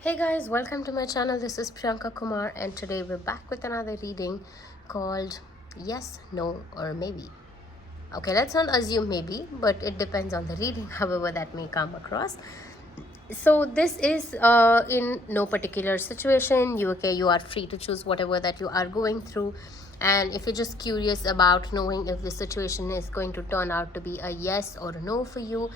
Hey guys, welcome to my channel. This is Priyanka Kumar, and today we're back with another reading called Yes, No, or Maybe. Okay, let's not assume maybe, but it depends on the reading, however that may come across. So this is in no particular situation. You are free to choose whatever that you are going through, and if you're just curious about knowing if the situation is going to turn out to be a yes or a no for you,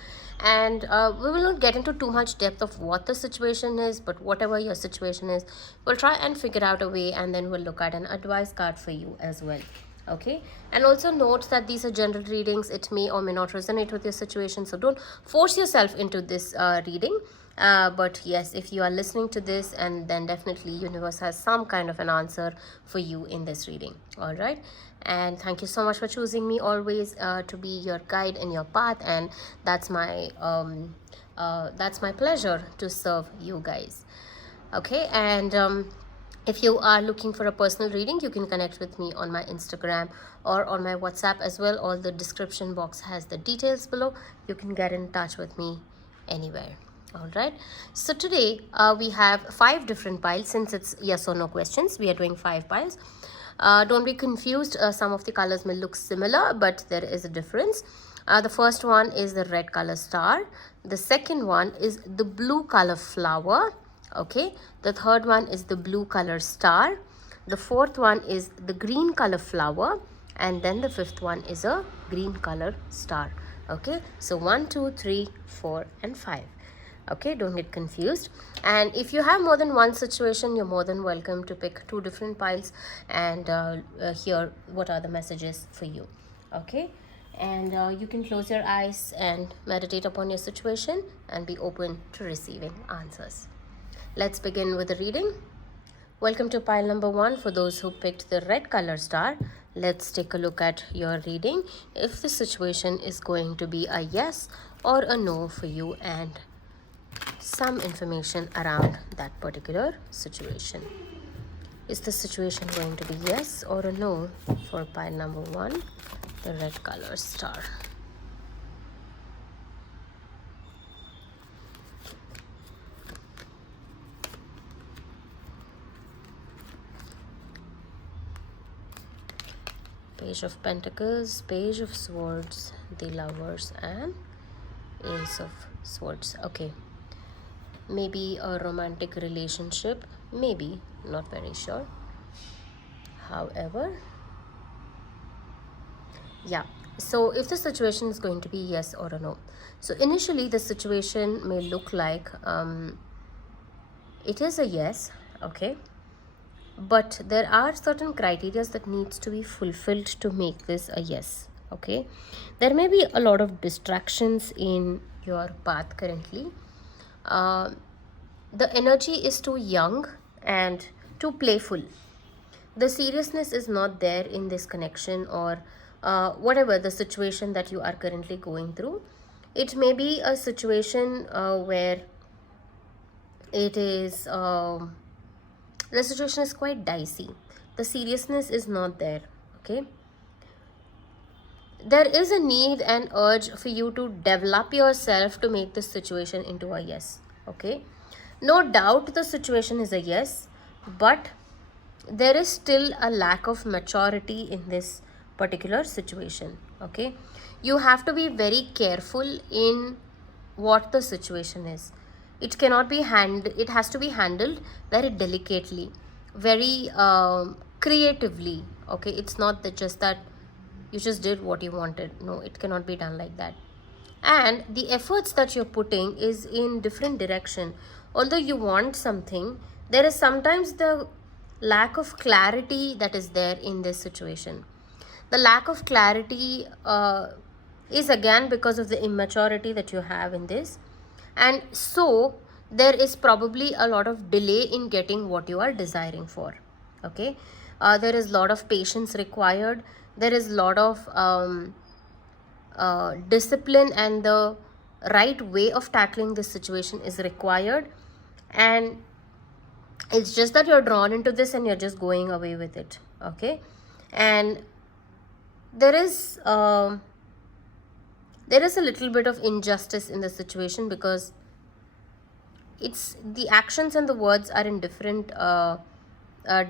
and we will not get into too much depth of what the situation is, but whatever your situation is, we'll try and figure out a way, and then we'll look at an advice card for you as well. Okay, and also note that these are general readings. It may or may not resonate with your situation, so don't force yourself into this reading. But yes, if you are listening to this, and then definitely universe has some kind of an answer for you in this reading. All right, and thank you so much for choosing me always to be your guide in your path, and that's my pleasure to serve you guys. Okay, and if you are looking for a personal reading, you can connect with me on my Instagram or on my WhatsApp as well. All the description box has the details below. You can get in touch with me anywhere. All right, so today we have 5 different piles. Since it's yes or no questions, we are doing 5 piles. Don't be confused, some of the colors may look similar, but there is a difference. The first one is the red color star. The second one is the blue color flower. Okay, the third one is the blue color star. The fourth one is the green color flower, and then the fifth one is a green color star. Okay, so 1, 2, 3, 4 and 5. Okay, don't get confused. And if you have more than one situation, you're more than welcome to pick 2 different piles and hear what are the messages for you. Okay, and you can close your eyes and meditate upon your situation and be open to receiving answers. Let's begin with the reading. Welcome to pile number 1. For those who picked the red color star, let's take a look at your reading, if the situation is going to be a yes or a no for you, and some information around that particular situation. Is the situation going to be yes or a no for pile number 1, the red color star? Page of Pentacles, Page of Swords, the Lovers, and Ace of Swords. Okay, maybe a romantic relationship, maybe, not very sure. However, yeah, so if the situation is going to be yes or a no, so initially the situation may look like it is a yes. Okay, but there are certain criteria that needs to be fulfilled to make this a yes. Okay, there may be a lot of distractions in your path currently. The energy is too young and too playful. The seriousness is not there in this connection, or whatever the situation that you are currently going through. It may be a situation where it is the situation is quite dicey. The seriousness is not there. Okay, there is a need and urge for you to develop yourself to make this situation into a yes. Okay, no doubt the situation is a yes, but there is still a lack of maturity in this particular situation. Okay, you have to be very careful in what the situation is. It cannot be it has to be handled very delicately, very creatively. Okay, it's not that just that you just did what you wanted. No, it cannot be done like that. And the efforts that you're putting is in different direction. Although you want something, there is sometimes the lack of clarity that is there in this situation. The lack of clarity is again because of the immaturity that you have in this, and so there is probably a lot of delay in getting what you are desiring for. Okay, there is a lot of patience required. There is a lot of discipline, and the right way of tackling this situation is required, and it's just that you're drawn into this and you're just going away with it. Okay, and there is a little bit of injustice in the situation, because it's the actions and the words are in different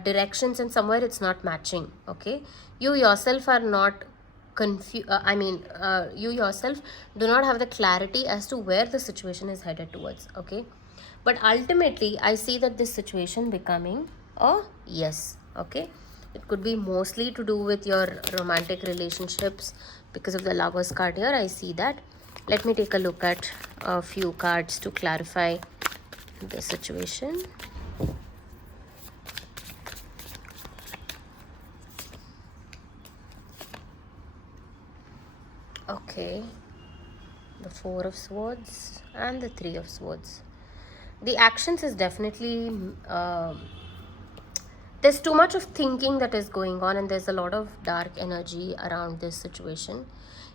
directions, and somewhere it's not matching. Okay, you yourself are not confused. You yourself do not have the clarity as to where the situation is headed towards. Okay, but ultimately I see that this situation becoming a yes. Okay, it could be mostly to do with your romantic relationships because of the Lovers card here. I see that. Let me take a look at a few cards to clarify the situation. Okay, the Four of Swords and the Three of Swords. The actions is definitely there's too much of thinking that is going on, and there's a lot of dark energy around this situation.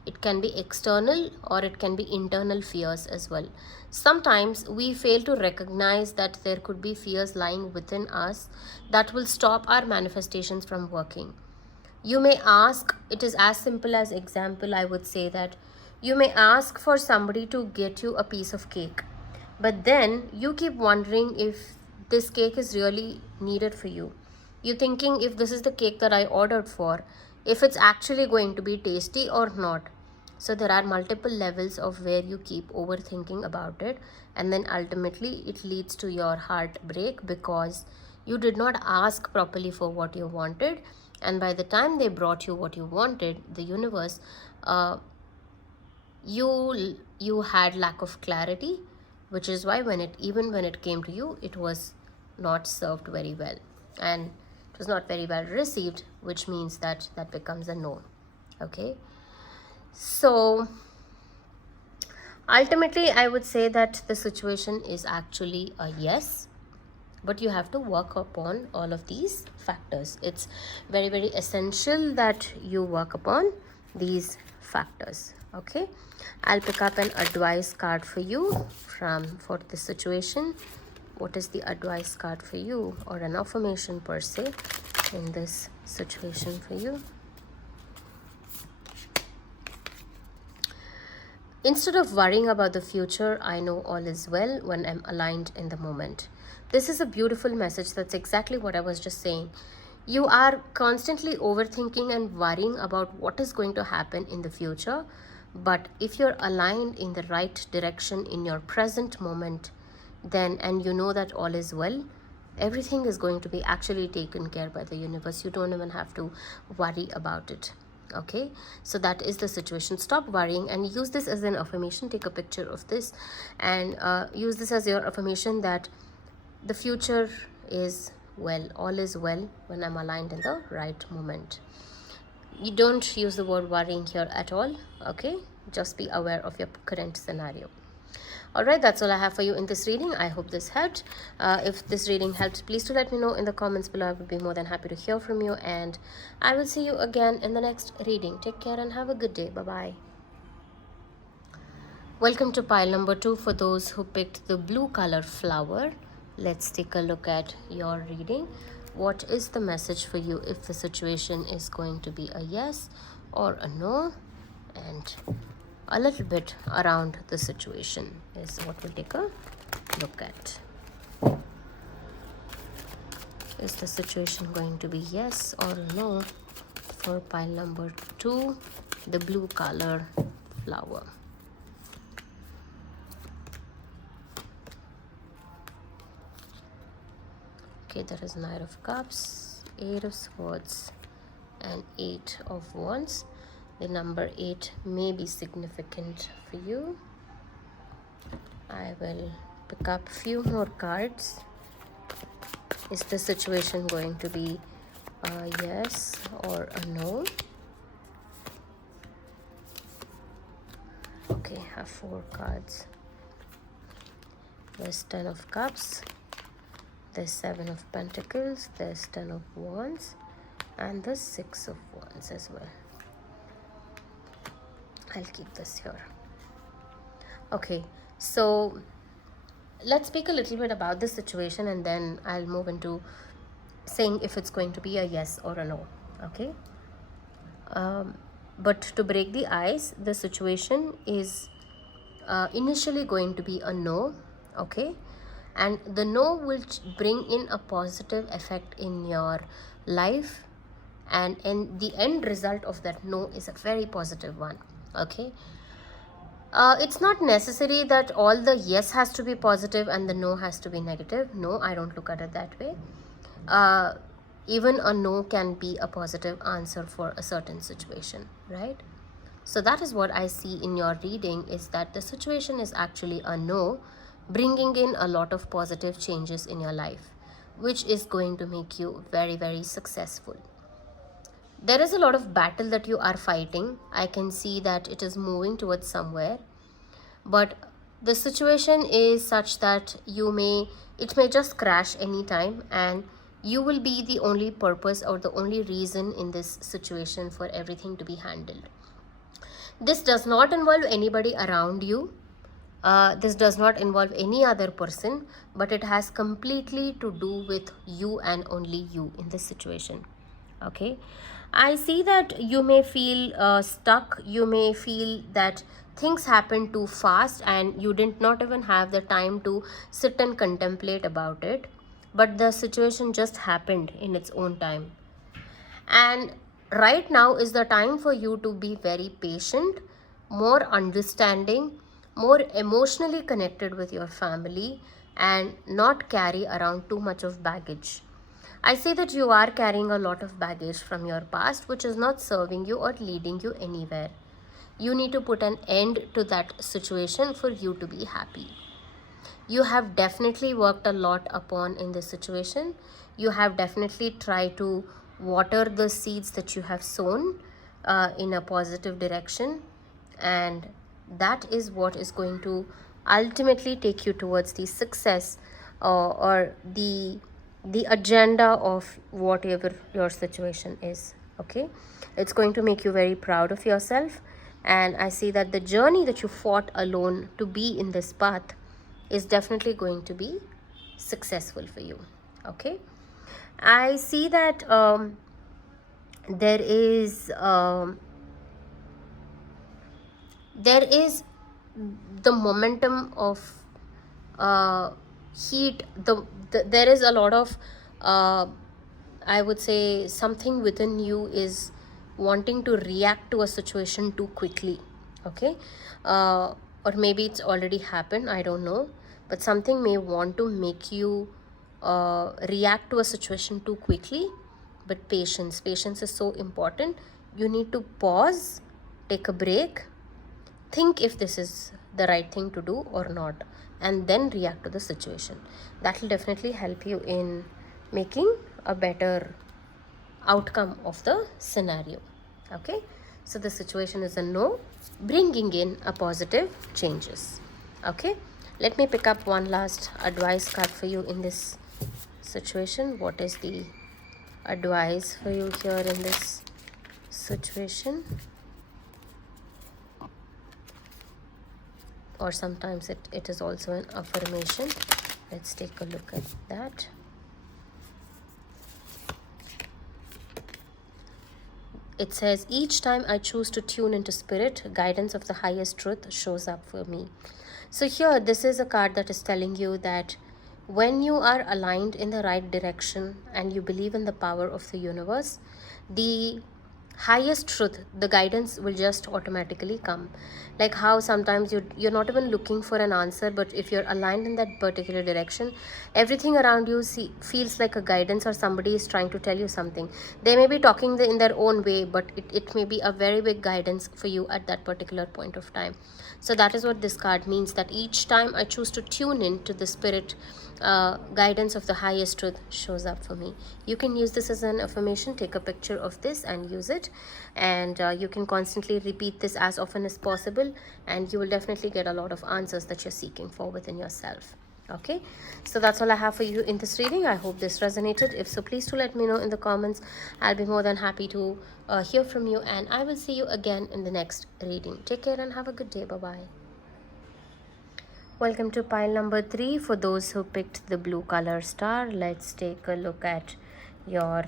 It can be external or it can be internal fears as well. Sometimes we fail to recognize that there could be fears lying within us that will stop our manifestations from working. You may ask, it is as simple as example, I would say that you may ask for somebody to get you a piece of cake, but then you keep wondering if this cake is really needed for you. You're thinking if this is the cake that I ordered for, if it's actually going to be tasty or not. So there are multiple levels of where you keep overthinking about it, and then ultimately it leads to your heartbreak because you did not ask properly for what you wanted, and by the time they brought you what you wanted, the universe, you had lack of clarity, which is why when it came to you, it was not served very well, and it was not very well received, which means that that becomes a no. Okay, so ultimately I would say that the situation is actually a yes, but you have to work upon all of these factors. It's very, very essential that you work upon these factors. Okay, I'll pick up an advice card for you for this situation. What is the advice card for you, or an affirmation per se, in this situation for you? Instead of worrying about the future, I know all is well when I'm aligned in the moment. This is a beautiful message. That's exactly what I was just saying. You are constantly overthinking and worrying about what is going to happen in the future. But if you're aligned in the right direction in your present moment, then, and you know that all is well, everything is going to be actually taken care by the universe. You don't even have to worry about it. Okay, so that is the situation. Stop worrying and use this as an affirmation. Take a picture of this and use this as your affirmation that the future is well, all is well when I'm aligned in the right moment. You don't use the word worrying here at all. Okay, just be aware of your current scenario. All right, that's all I have for you in this reading. I hope this helped. If this reading helped, please do let me know in the comments below. I would be more than happy to hear from you, and I will see you again in the next reading. Take care and have a good day. Bye-bye. Welcome to pile number 2 for those who picked the blue color flower. Let's take a look at your reading. What is the message for you if the situation is going to be a yes or a no? And a little bit around the situation is what we'll take a look at. Is the situation going to be yes or no for pile number 2, the blue color flower? Okay, there is Knight of Cups, 8 of Swords, and 8 of Wands. The number 8 may be significant for you. I will pick up a few more cards. Is the situation going to be a yes or a no? Okay, I have 4 cards. There's 10 of Cups, there's 7 of Pentacles, there's 10 of Wands, and the 6 of Wands as well. I'll keep this here. Okay, so let's speak a little bit about this situation, and then I'll move into saying if it's going to be a yes or a no. Okay, but to break the ice, the situation is initially going to be a no. Okay, and the no will bring in a positive effect in your life, and the end result of that no is a very positive one. Okay, it's not necessary that all the yes has to be positive and the no has to be negative. No, I don't look at it that way. uh, Even a no can be a positive answer for a certain situation, right? So that is what I see in your reading, is that the situation is actually a no, bringing in a lot of positive changes in your life, which is going to make you very, very successful. There is a lot of battle that you are fighting. I can see that it is moving towards somewhere, but the situation is such that it may just crash anytime, and you will be the only purpose or the only reason in this situation for everything to be handled. This does not involve anybody around you. This does not involve any other person, but it has completely to do with you and only you in this situation. Okay, I see that you may feel stuck. You may feel that things happen too fast and you did not even have the time to sit and contemplate about it, but the situation just happened in its own time. And right now is the time for you to be very patient, more understanding, more emotionally connected with your family, and not carry around too much of baggage. I say that you are carrying a lot of baggage from your past, which is not serving you or leading you anywhere. You need to put an end to that situation for you to be happy. You have definitely worked a lot upon in this situation. You have definitely tried to water the seeds that you have sown in a positive direction, and that is what is going to ultimately take you towards the success or the agenda of whatever your situation is. Okay, it's going to make you very proud of yourself, and I see that the journey that you fought alone to be in this path is definitely going to be successful for you. Okay, I see that there is the momentum of heat. There is a lot of I would say something within you is wanting to react to a situation too quickly. Okay, or maybe it's already happened, I don't know, but something may want to make you react to a situation too quickly. But patience is so important. You need to pause, take a break, think if this is the right thing to do or not, and then react to the situation. That will definitely help you in making a better outcome of the scenario. Okay, so the situation is a no, bringing in a positive changes. Okay, let me pick up one last advice card for you in this situation. What is the advice for you here in this situation? Or sometimes it is also an affirmation. Let's take a look at that. It says, each time I choose to tune into spirit, guidance of the highest truth shows up for me. So here, this is a card that is telling you that when you are aligned in the right direction and you believe in the power of the universe, the highest truth, the guidance will just automatically come. Like how sometimes you're not even looking for an answer, but if you're aligned in that particular direction, everything around you feels like a guidance, or somebody is trying to tell you something. They may be talking in their own way, but it may be a very big guidance for you at that particular point of time. So that is what this card means, that each time I choose to tune in to the spirit guidance of the highest truth shows up for me. You can use this as an affirmation. Take a picture of this and use it, and you can constantly repeat this as often as possible, and you will definitely get a lot of answers that you're seeking for within yourself. Okay, so that's all I have for you in this reading. I hope this resonated. If so, please do let me know in the comments. I'll be more than happy to hear from you, and I will see you again in the next reading. Take care and have a good day. Bye bye. Welcome to pile number 3. For those who picked the blue color star, let's take a look at your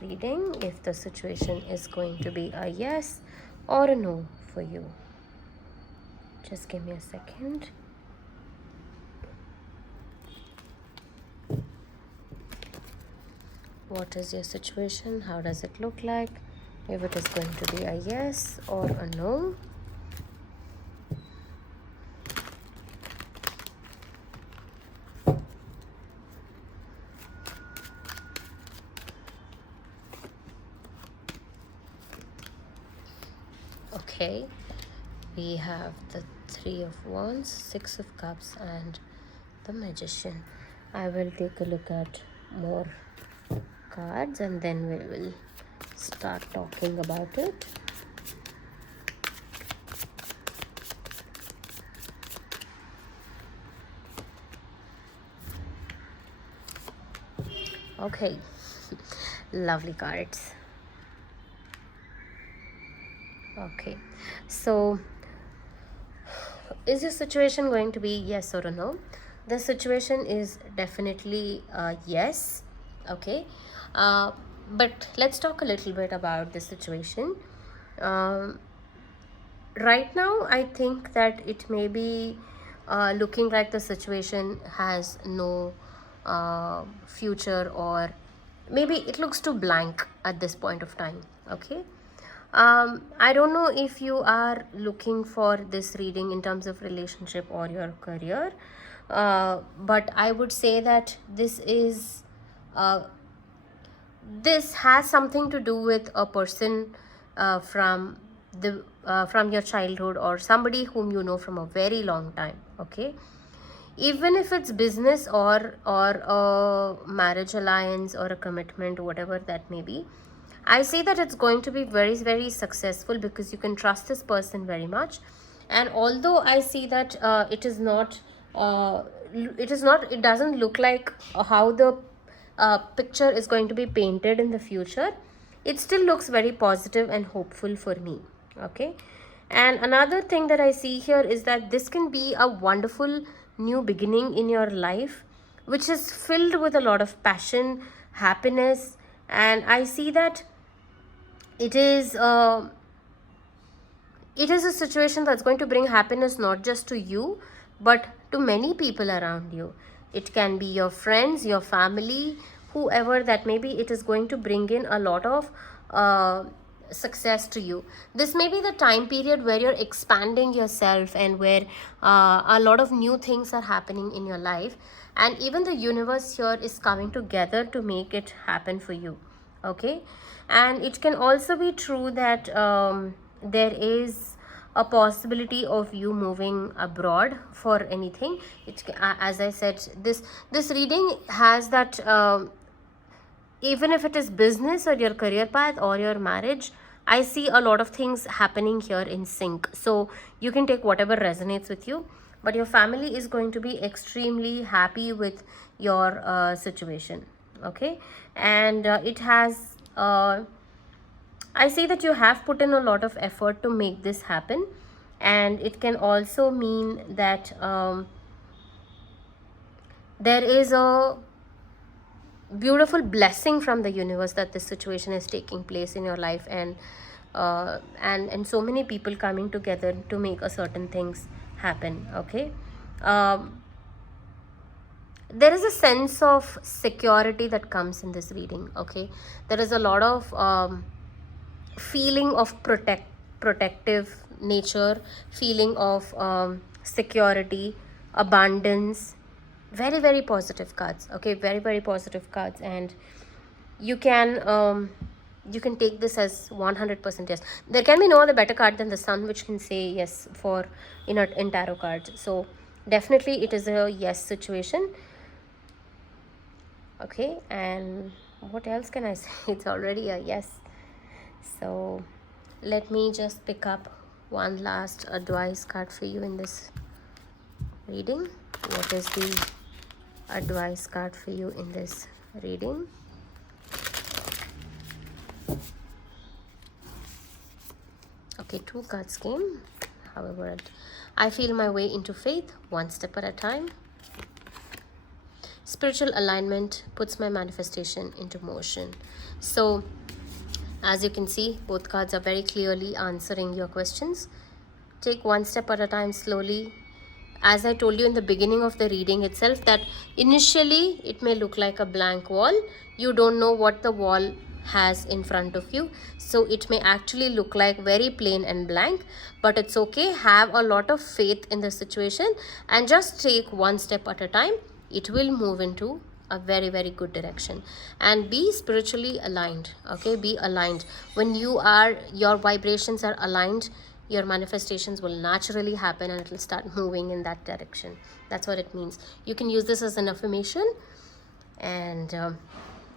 reading, if the situation is going to be a yes or a no for you. Just give me a second. What is your situation? How does it look like? If it is going to be a yes or a no. Okay, we have the Three of Wands, Six of Cups, and the Magician. I will take a look at more cards and then we will start talking about it. Okay, lovely cards. Okay, so is your situation going to be yes or a no? The situation is definitely yes. Okay, but let's talk a little bit about the situation. Um, right now, I think that it may be looking like the situation has no future, or maybe it looks too blank at this point of time. Okay, I don't know if you are looking for this reading in terms of relationship or your career, but I would say that uh, this has something to do with a person from your childhood, or somebody whom you know from a very long time. Okay, even if it's business or a marriage alliance or a commitment, whatever that may be, I say that it's going to be very, very successful because you can trust this person very much. And although I see that it doesn't look like how the picture is going to be painted in the future, it still looks very positive and hopeful for me. Okay, and another thing that I see here is that this can be a wonderful new beginning in your life, which is filled with a lot of passion, happiness, and I see that it is it is a situation that's going to bring happiness not just to you but to many people around you. It can be your friends, your family, whoever that may be. It is going to bring in a lot of success to you. This may be the time period where you're expanding yourself and where a lot of new things are happening in your life, and even the universe here is coming together to make it happen for you. Okay, and it can also be true that there is a possibility of you moving abroad for anything. As I said, this reading has that even if it is business or your career path or your marriage, I see a lot of things happening here in sync. So you can take whatever resonates with you, but your family is going to be extremely happy with your situation. Okay, and it has I see that you have put in a lot of effort to make this happen, and it can also mean that there is a beautiful blessing from the universe that this situation is taking place in your life, and so many people coming together to make a certain things happen. Okay, there is a sense of security that comes in this reading. Okay, there is a lot of feeling of protective nature, feeling of security, abundance. Very, very positive cards. Okay, very, very positive cards, and you can take this as 100% yes. There can be no other better card than the Sun, which can say yes for in tarot cards. So definitely it is a yes situation. Okay, and what else can I say? It's already a yes. So let me just pick up one last advice card for you in this reading. What is the advice card for you in this reading? Okay, two cards came. However, I feel my way into faith one step at a time. Spiritual alignment puts my manifestation into motion. So as you can see, both cards are very clearly answering your questions. Take one step at a time, slowly. as I told you in the beginning of the reading itself, that initially it may look like a blank wall. You don't know what the wall has in front of you, so it may actually look like very plain and blank, but it's okay. Have a lot of faith in the situation and just take one step at a time. It will move into a very, very good direction. And be spiritually aligned. Okay, be aligned. When your vibrations are aligned, your manifestations will naturally happen and it will start moving in that direction. That's what it means. You can use this as an affirmation. And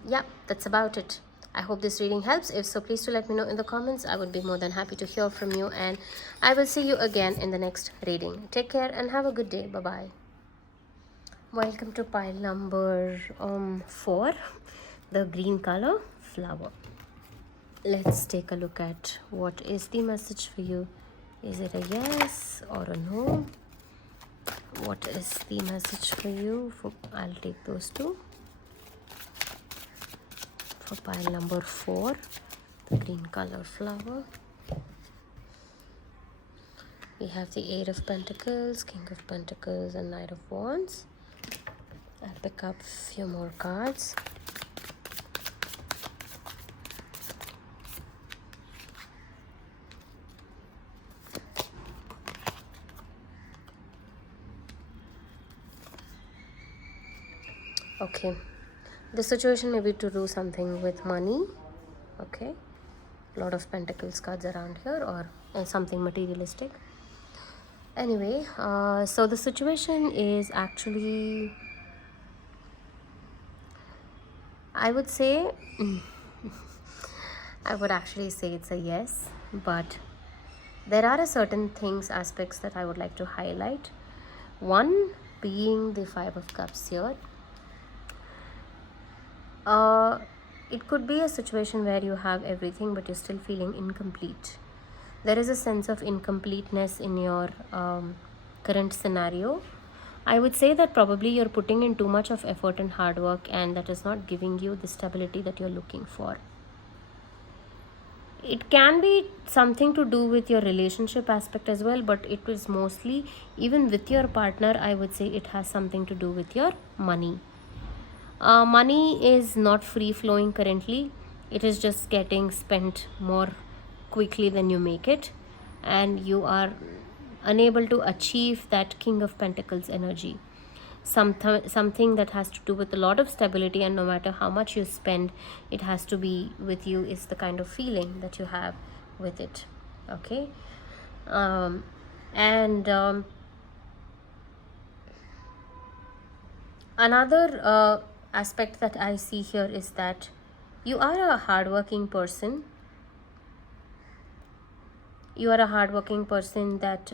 yeah, that's about it. I hope this reading helps. If so, please do let me know in the comments. I would be more than happy to hear from you, and I will see you again in the next reading. Take care and have a good day. Bye bye. Welcome to pile number 4, the green color flower. Let's take a look at what is the message for you. Is it a yes or a no? What is the message for you? I'll take those two. For pile number 4, the green color flower, we have the 8 of Pentacles, King of Pentacles, and Knight of Wands. I'll pick up a few more cards. Okay, the situation may be to do something with money. Okay, a lot of Pentacles cards around here, or something materialistic. Anyway, so the situation is actually, I would actually say it's a yes, but there are certain aspects that I would like to highlight. One being the 5 of Cups here. It could be a situation where you have everything but you're still feeling incomplete. There is a sense of incompleteness in your current scenario. I would say that probably you're putting in too much of effort and hard work, and that is not giving you the stability that you're looking for. It can be something to do with your relationship aspect as well, but it is mostly, even with your partner, I would say it has something to do with your money. Money is not free flowing currently. It is just getting spent more quickly than you make it, and you are unable to achieve that King of Pentacles energy. Something that has to do with a lot of stability, and no matter how much you spend, it has to be with you, is the kind of feeling that you have with it. Okay, another aspect that I see here is that you are a hardworking person. You are a hardworking person that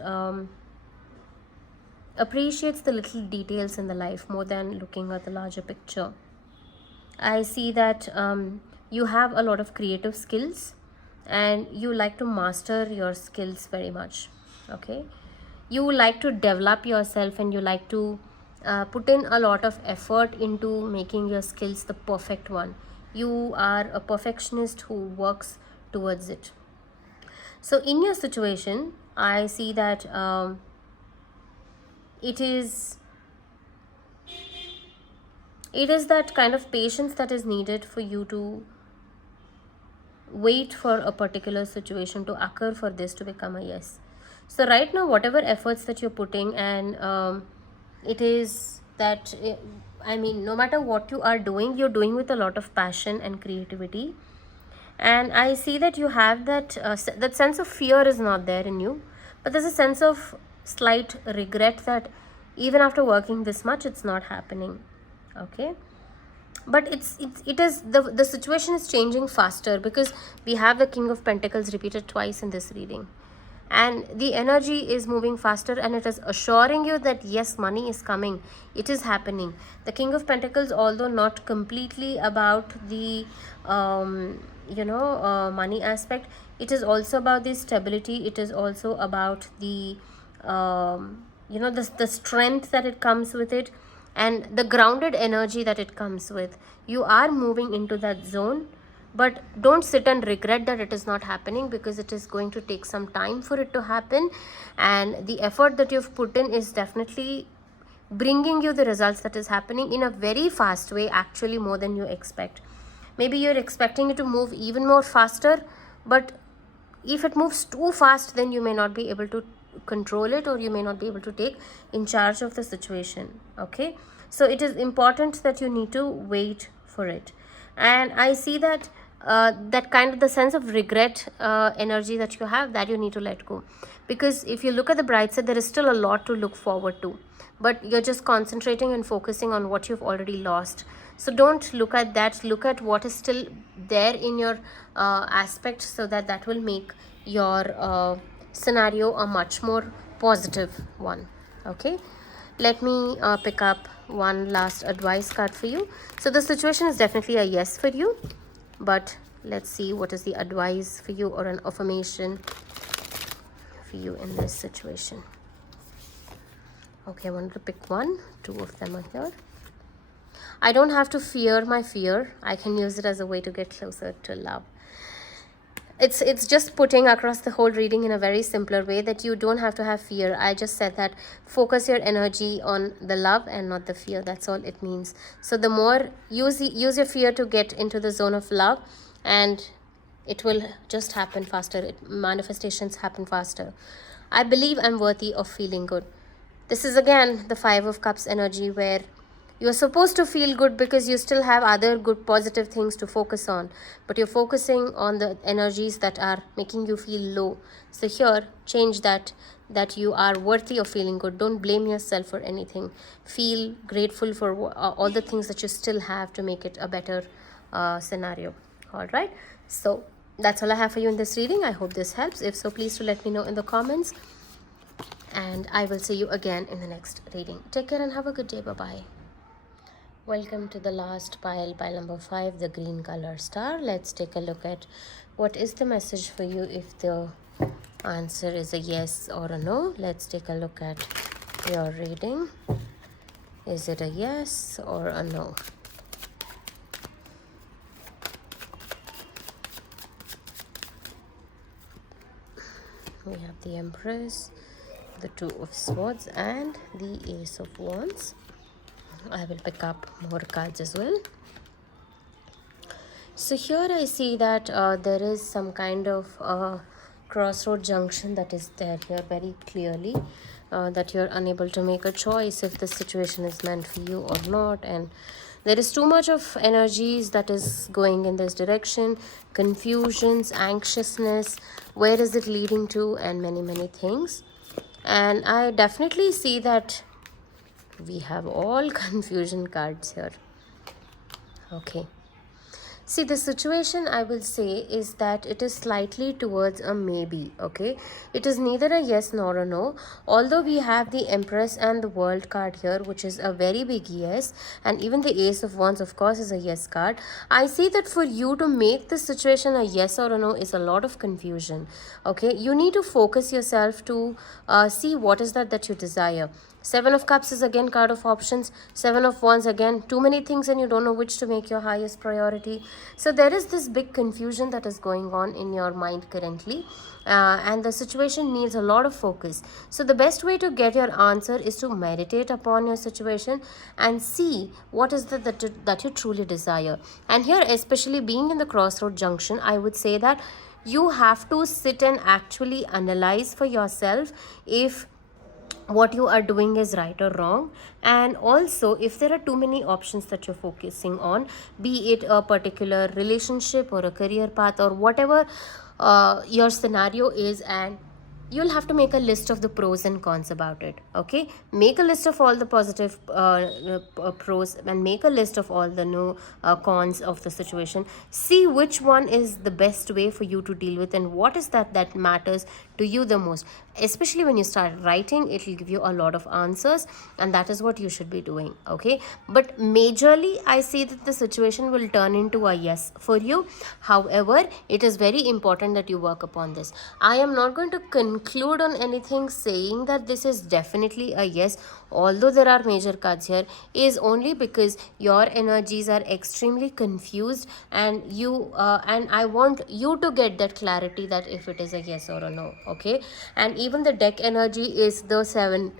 appreciates the little details in the life more than looking at the larger picture. I see that you have a lot of creative skills and you like to master your skills very much. Okay, you like to develop yourself and you like to put in a lot of effort into making your skills the perfect one. You are a perfectionist who works towards it. So in your situation, I see that it is that kind of patience that is needed for you to wait for a particular situation to occur for this to become a yes. So right now, whatever efforts that you're putting, and it is that, I mean, no matter what you are doing, you're doing with a lot of passion and creativity. And I see that you have that that sense of fear is not there in you, but there's a sense of slight regret that even after working this much, it's not happening. Okay, but it is the situation is changing faster, because we have the King of Pentacles repeated twice in this reading, and the energy is moving faster, and it is assuring you that yes, money is coming, it is happening. The King of Pentacles, although not completely about the money aspect, it is also about the stability. It is also about the the strength that it comes with it, and the grounded energy that it comes with. You are moving into that zone but don't sit and regret that it is not happening, because it is going to take some time for it to happen, and the effort that you've put in is definitely bringing you the results that is happening in a very fast way, actually more than you expect. Maybe you're expecting it to move even more faster, but if it moves too fast, then you may not be able to control it, or you may not be able to take in charge of the situation. Okay, so it is important that you need to wait for it. And I see that that kind of the sense of regret energy that you have, that you need to let go, because if you look at the bright side, there is still a lot to look forward to, but you're just concentrating and focusing on what you've already lost. So don't look at that, look at what is still there in your aspect, so that that will make your scenario a much more positive one. Okay, let me pick up one last advice card for you. So the situation is definitely a yes for you, but let's see what is the advice for you, or an affirmation for you in this situation. Okay, I wanted to pick one. Two of them are here. I don't have to fear my fear. I can use it as a way to get closer to love. It's just putting across the whole reading in a very simpler way, that you don't have to have fear. I just said that focus your energy on the love and not the fear. That's all it means. So the more use your fear to get into the zone of love, and it will just happen faster. Manifestations happen faster. I believe I'm worthy of feeling good. This is again the Five of Cups energy, where you're supposed to feel good because you still have other good positive things to focus on, but you're focusing on the energies that are making you feel low. So here, change that you are worthy of feeling good. Don't blame yourself for anything. Feel grateful for all the things that you still have to make it a better scenario. All right, so that's all I have for you in this reading. I hope this helps. If so, please do let me know in the comments, and I will see you again in the next reading. Take care and have a good day. Bye-bye. Welcome to the last pile number 5, the green color star. Let's take a look at what is the message for you if the answer is a yes or a no. Let's take a look at your reading. Is it a yes or a no? We have the Empress, the Two of Swords, and the Ace of Wands. I will pick up more cards as well. So here I see that there is some kind of crossroad junction that is there here very clearly, that you're unable to make a choice if the situation is meant for you or not, and there is too much of energies that is going in this direction, confusions, anxiousness, where is it leading to, and many things. And I definitely see that we have all confusion cards here. Okay, see, the situation, I will say, is that it is slightly towards a maybe. Okay, it is neither a yes nor a no, although we have the Empress and the World card here, which is a very big yes, and even the Ace of Wands, of course, is a yes card. I see that for you to make this situation a yes or a no is a lot of confusion. Okay, you need to focus yourself to see what is that you desire. Seven of Cups is again card of options. Seven of Wands, again, too many things and you don't know which to make your highest priority. So there is this big confusion that is going on in your mind currently, and the situation needs a lot of focus. So the best way to get your answer is to meditate upon your situation and see what is that you truly desire. And here, especially being in the crossroad junction, I would say that you have to sit and actually analyze for yourself if what you are doing is right or wrong, and also if there are too many options that you're focusing on, be it a particular relationship or a career path or whatever your scenario is, and you'll have to make a list of the pros and cons about it. Okay, make a list of all the positive pros and make a list of all the no cons of the situation. See which one is the best way for you to deal with, and what is that matters to you the most. Especially when you start writing, it will give you a lot of answers, and that is what you should be doing. Okay, but majorly I see that the situation will turn into a yes for you. However, it is very important that you work upon this. I am not going to conclude on anything saying that this is definitely a yes although there are major cards here, is only because your energies are extremely confused, and I want you to get that clarity that if it is a yes or a no. Okay, and even the deck energy is the seven,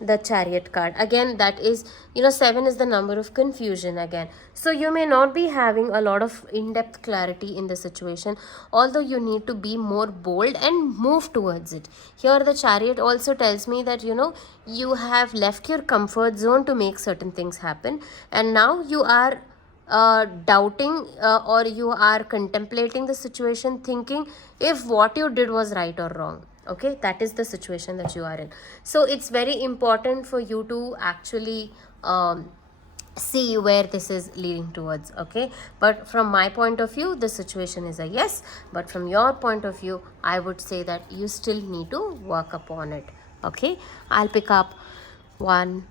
the chariot card. Again, that is, 7 is the number of confusion again. So you may not be having a lot of in-depth clarity in the situation, although you need to be more bold and move towards it. Here the chariot also tells me that you have left your comfort zone to make certain things happen, and now you are doubting, or you are contemplating the situation, thinking if what you did was right or wrong. Okay, that is the situation that you are in. So it's very important for you to actually see where this is leading towards. Okay, but from my point of view, the situation is a yes, but from your point of view, I would say that you still need to work upon it. Okay, I'll pick up one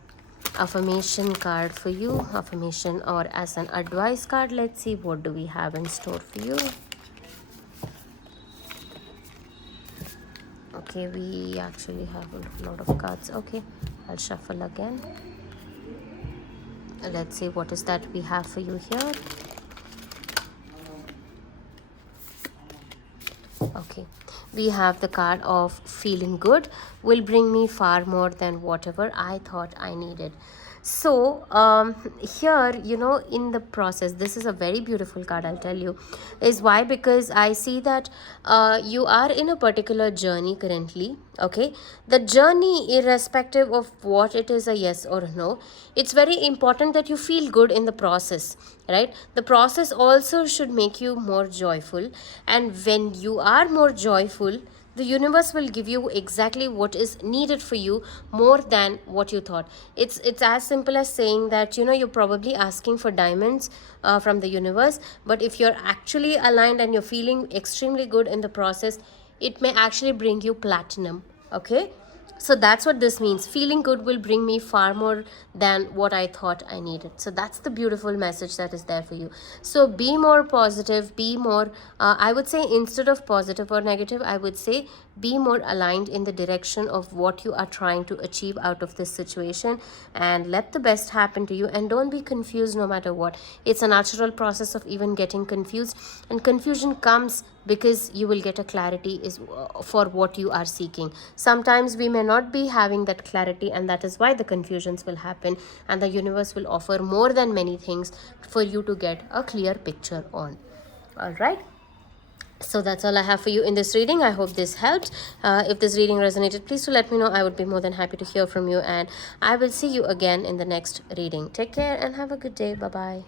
affirmation card for you, affirmation or as an advice card. Let's see what do we have in store for you. Okay, we actually have a lot of cards. Okay, I'll shuffle again. Let's see what is that we have for you here. Okay, we have the card of feeling good will bring me far more than whatever I thought I needed. So here, in the process, this is a very beautiful card, I'll tell you. Is why? Because I see that you are in a particular journey currently. Okay, the journey, irrespective of what it is, a yes or a no, it's very important that you feel good in the process, right? The process also should make you more joyful, and when you are more joyful, the universe will give you exactly what is needed for you, more than what you thought. It's as simple as saying that you're probably asking for diamonds from the universe, but if you're actually aligned and you're feeling extremely good in the process, it may actually bring you platinum. Okay, so that's what this means. Feeling good will bring me far more than what I thought I needed. So that's the beautiful message that is there for you. So be more positive, be more, I would say, instead of positive or negative, I would say be more aligned in the direction of what you are trying to achieve out of this situation, and let the best happen to you, and don't be confused no matter what. It's a natural process of even getting confused, and confusion comes because you will get a clarity is for what you are seeking. Sometimes we may not be having that clarity, and that is why the confusions will happen, and the universe will offer more than many things for you to get a clear picture on. All right, so that's all I have for you in this reading. I hope this helped. If this reading resonated, please do let me know. I would be more than happy to hear from you, and I will see you again in the next reading. Take care and have a good day. Bye bye.